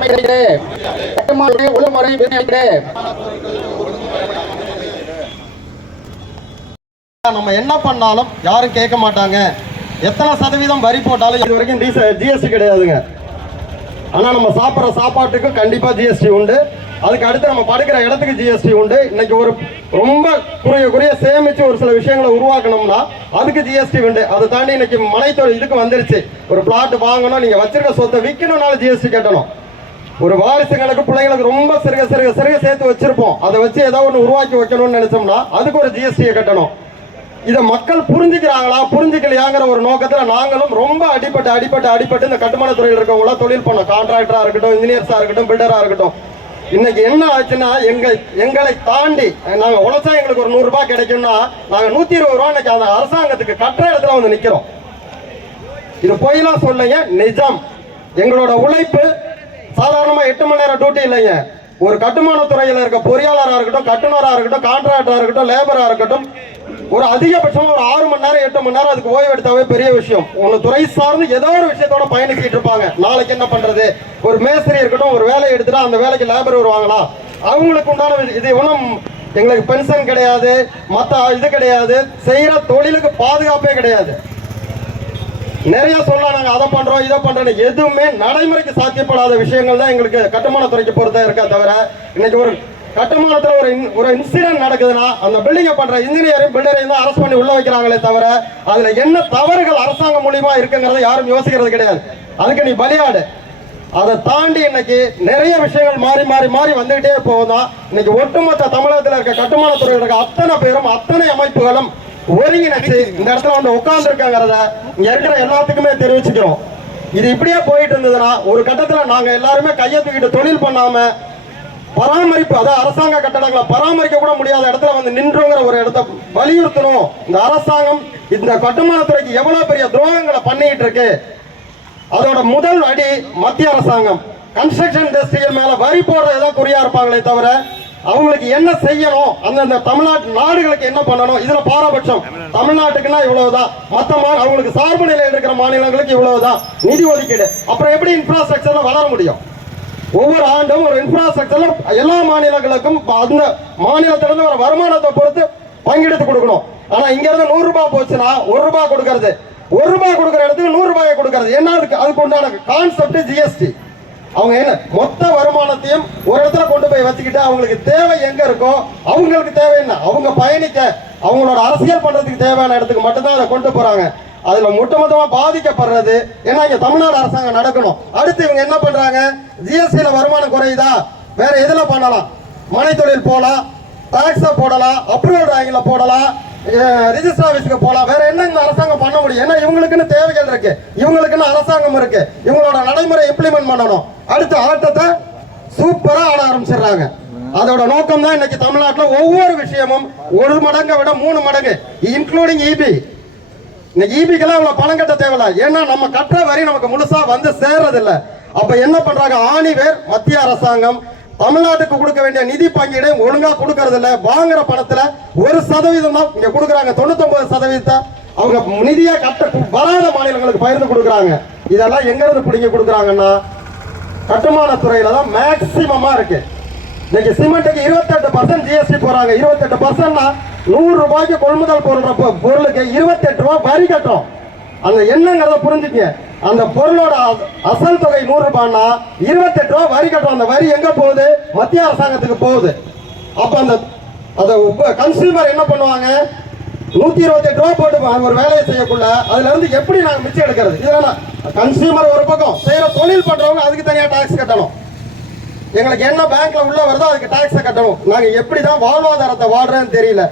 நம்ம என்ன பண்ணாலும் யாரும் கேட்க மாட்டாங்க. எத்தனை சதவீதம் வரி போட்டாலும் இது வரைக்கும் ஜிஎஸ்டி கிடையாதுங்க. ஆனா நம்ம சாப்பிட்ற சாப்பாட்டுக்கு கண்டிப்பா ஜிஎஸ்டி உண்டு. அதுக்கு அடுத்து நம்ம படுக்கிற இடத்துக்கு ஜிஎஸ்டி உண்டு. இன்னைக்கு ஒரு ரொம்ப குறைய சேமிச்சு ஒரு சில விஷயங்களை உருவாக்கணும்னா அதுக்கு ஜிஎஸ்டி உண்டு. அதை தாண்டி இன்னைக்கு மனைத்தொழில் இதுக்கு வந்துருச்சு. ஒரு பிளாட் வாங்கணும், நீங்க வச்சிருக்க சொத்தை விற்கணும்னாலும் ஜிஎஸ்டி கட்டணும். ஒரு வாரிசுங்களுக்கு பிள்ளைங்களுக்கு ரொம்ப சிறுக சேர்த்து வச்சிருப்போம். அதை வச்சு ஏதாவது ஒன்று உருவாக்கி வைக்கணும்னு நினைச்சோம்னா அதுக்கு ஒரு ஜிஎஸ்டியை கட்டணும். இதை மக்கள் புரிஞ்சுக்கிறாங்களா புரிஞ்சுக்கலையாங்கிற ஒரு நோக்கத்தில் நாங்களும் ரொம்ப அடிப்பட்டு இந்த கட்டுமான துறையில் இருக்கவங்களா தொழில் பண்ணோம். கான்ட்ராக்டரா இருக்கட்டும், இன்ஜினியர்ஸா இருக்கட்டும், பில்டரா இருக்கட்டும். இன்னைக்கு என்ன ஆச்சுன்னா எங்களை தாண்டி நாங்க உழைச்சா எங்களுக்கு ஒரு 100 ரூபாய் கிடைக்கும்னா நாங்க 120 ரூபாய் இன்னைக்கு அந்த அரசாங்கத்துக்கு கட்டுற இடத்துல வந்து நிக்கிறோம். இது பொய்லாம் சொல்லுங்க, நிஜம். எங்களோட உழைப்பு சாதாரணமா 8 மணி நேரம் டியூட்டி இல்லைங்க. ஒரு கட்டுமான துறையில் இருக்க பொறியாளராக இருக்கட்டும், கட்டுனராக இருக்கட்டும், கான்ட்ராக்டரா இருக்கட்டும், லேபரா இருக்கட்டும், ஒரு அதிகபட்சமா ஒரு 6 மணி நேரம் 8 மணி நேரம் அதுக்கு ஓய்வு எடுத்தாவே பெரிய விஷயம். ஒன்னு துறை சார்ந்து ஏதோ ஒரு விஷயத்தோட பயணிக்கிட்டு இருப்பாங்க. நாளைக்கு என்ன பண்றது, ஒரு மேஸ்திரி இருக்கட்டும், ஒரு வேலையை எடுத்துட்டா அந்த வேலைக்கு லேபர் வருவாங்களா, அவங்களுக்கு உண்டான இது ஒன்றும் எங்களுக்கு பென்ஷன் கிடையாது, மற்ற இது கிடையாது, செய்யற தொழிலுக்கு பாதுகாப்பே கிடையாது. நிறைய சொல்லலாம், நாங்கள் அதை பண்றோம் இதை பண்றோம், எதுவுமே நடைமுறைக்கு சாத்தியப்படாத விஷயங்கள் தான் எங்களுக்கு கட்டுமான துறைக்கு பொறுத்தா இருக்கா தவிர, இன்னைக்கு ஒரு கட்டுமானத்துல ஒரு இன்சிடென்ட் நடக்குதுன்னா அந்த பில்டிங்கை பண்ற இன்ஜினியரையும் பில்டரையும் தான் அரெஸ்ட் பண்ணி உள்ள வைக்கிறாங்களே தவிர அதுல என்ன தவறுகள் அரசாங்கம் மூலியமா இருக்குங்கிறத யாரும் யோசிக்கிறது கிடையாது. அதுக்கு நீ பலியாடு. அதை தாண்டி இன்னைக்கு நிறைய விஷயங்கள் மாறி வந்துகிட்டே போகுதான். இன்னைக்கு ஒட்டுமொத்த தமிழகத்தில் இருக்க கட்டுமான துறையில் இருக்க அத்தனை பேரும் அத்தனை அமைப்புகளும் ஒருங்கிணைச்சு இந்த இடத்துல வந்து உட்கார்ந்து இருக்காங்கிறத இங்க இருக்கிற எல்லாத்துக்குமே தெரிவிச்சுக்கிறோம். இது இப்படியே போயிட்டு இருந்ததுன்னா ஒரு கட்டத்துல நாங்க எல்லாருமே கையை தூக்கிட்டு தொழில் பண்ணாம பராமரிப்பு, அதாவது அரசாங்க கட்டடங்களை பராமரிக்க கூட முடியாத இடத்துல வந்து நின்றுங்கிற ஒரு இடத்தை வலியுறுத்தணும். இந்த அரசாங்கம் இந்த கட்டுமானத்துறைக்கு எவ்வளவு பெரிய துரோகங்களை பண்ணிட்டு இருக்கு. அதோட முதல் அடி மத்திய அரசாங்கம். கன்ஸ்ட்ரக்ஷன் இண்டஸ்ட்ரியல் மேல வரி போடுறதுதான் குறியா இருப்பாங்களே தவிர அவங்களுக்கு என்ன செய்யணும், அந்த தமிழ்நாட்டு நாடுகளுக்கு என்ன பண்ணணும், இதுல பாரபட்சம். தமிழ்நாட்டுக்குன்னா இவ்வளவுதான், மற்ற அவங்களுக்கு சார்பு நிலையில் இருக்கிற மாநிலங்களுக்கு இவ்வளவுதான் நிதி ஒதுக்கீடு. அப்புறம் எப்படி இன்ஃப்ராஸ்ட்ரக்சர்ல வளர முடியும்? ஒவ்வொரு ஆண்டும் ஒரு இன்ஃப்ராஸ்ட்ரக்சர்ல எல்லா மாநிலங்களுக்கும் அந்த மாநிலத்திலிருந்து வர வருமானத்தை பொறுத்து பங்கெடுத்து கொடுக்கணும். ஆனா இங்க இருந்து 100 ரூபாய் போச்சுன்னா 1 ரூபாய் கொடுக்கறது, 1 ரூபாய் கொடுக்கற இடத்துக்கு 100 ரூபாயை கொடுக்கறது. என்ன அதுக்கு உண்டான கான்செப்ட் ஜிஎஸ்டி. அவங்க என்ன மொத்த வருமானத்தையும் ஒரு இடத்துல கொண்டு போய் வச்சுக்கிட்டு அவங்களுக்கு தேவை எங்க இருக்கோ, அவங்களுக்கு தேவை என்ன, அவங்க பயணிக்க அவங்களோட அரசியல் பண்றதுக்கு தேவையான இடத்துக்கு மட்டும்தான் அதை கொண்டு போறாங்க. அதுல ஒட்டுமொத்தமா பாதிக்கப்படுறது ஏன்னா இங்க தமிழ்நாடு அரசாங்கம் நடக்கணும். அடுத்து இவங்க என்ன பண்றாங்க, ஜிஎஸ்டில வருமானம் குறையுதா, வேற எதுல பண்ணலாம், மனை தொழில் போலாம், டாக்ஸ போடலாம், அப்ரூவல் ரேங்கில போடலாம், ரிஜிஸ்டர் ஆபீஸ்க்கு போலாம். வேற என்ன இந்த அரசாங்கம் பண்ண முடியும்? ஏன்னா இவங்களுக்குன்னு தேவைகள் இருக்கு, இவங்களுக்குன்னு அரசாங்கம் இருக்கு, இவங்களோட நடைமுறை இம்ப்ளிமெண்ட் பண்ணணும். அடுத்த ஆட்டத்தை சூப்பரா ஆட ஆரம்பிச்சிடுறாங்க. அதோட நோக்கம் தான் இன்னைக்கு தமிழ்நாட்டில் ஒவ்வொரு விஷயமும் 1 மடங்கை விட 3 மடங்கு, இன்க்ளூடிங் இபி. இன்னைக்கு இபிக்கெல்லாம் இவ்வளவு பணம் கட்ட தேவையில்ல, ஏன்னா நம்ம கட்டுற வரி நமக்கு முழுசா வந்து சேர்றதில்லை. அப்ப என்ன பண்றாங்க, ஆணிவேர் மத்திய அரசாங்கம் தமிழ்நாட்டுக்கு கொடுக்க வேண்டிய நிதி பங்கீடை ஒழுங்கா கொடுக்கறது இல்ல. வாங்குற பணத்துல 1% தான் இங்க கொடுக்குறாங்க, 99% அவங்க நிதியா கட்ட வராத மாநிலங்களுக்கு பகிர்ந்து கொடுக்குறாங்க. இதெல்லாம் எங்க இருந்து பிடிங்க கொடுக்குறாங்கன்னா கட்டுமான துறையில தான் மேக்சிமமா இருக்கு. இன்னைக்கு சிமெண்ட்டுக்கு 28% ஜிஎஸ்டி போறாங்க. 28%னா 100 ரூபாய்க்கு கொள்முதல் போடுற பொருளுக்கு 28 ரூபாய் வரி கட்டுறோம். அந்த என்னங்கிறத புரிஞ்சுக்க. அந்த பொருளோட அசல் தொகை 100 ரூபாய்னா 28 ரூபாய் வரி கட்டுறோம். அந்த வரி எங்க போகுது, மத்திய அரசாங்கத்துக்கு போகுது. அப்ப அந்த கன்சியூமர் என்ன பண்ணுவாங்க, 128 ரூபாய் போட்டு ஒரு வேலையை செய்யக்குள்ள அதுல இருந்து எப்படி நாங்க மிச்சம் எடுக்கிறது? இதெல்லாம் கன்சியூமர் ஒரு பக்கம், செய்யற தொழில் பண்றவங்க அதுக்கு தனியா டாக்ஸ் கட்டணும். எங்களுக்கு என்ன பேங்க்ல உள்ள வருதோ அதுக்கு டாக்ஸ் கட்டணும். நாங்க எப்படிதான் வாழ்வாதாரத்தை வாடுறேன்னு தெரியல.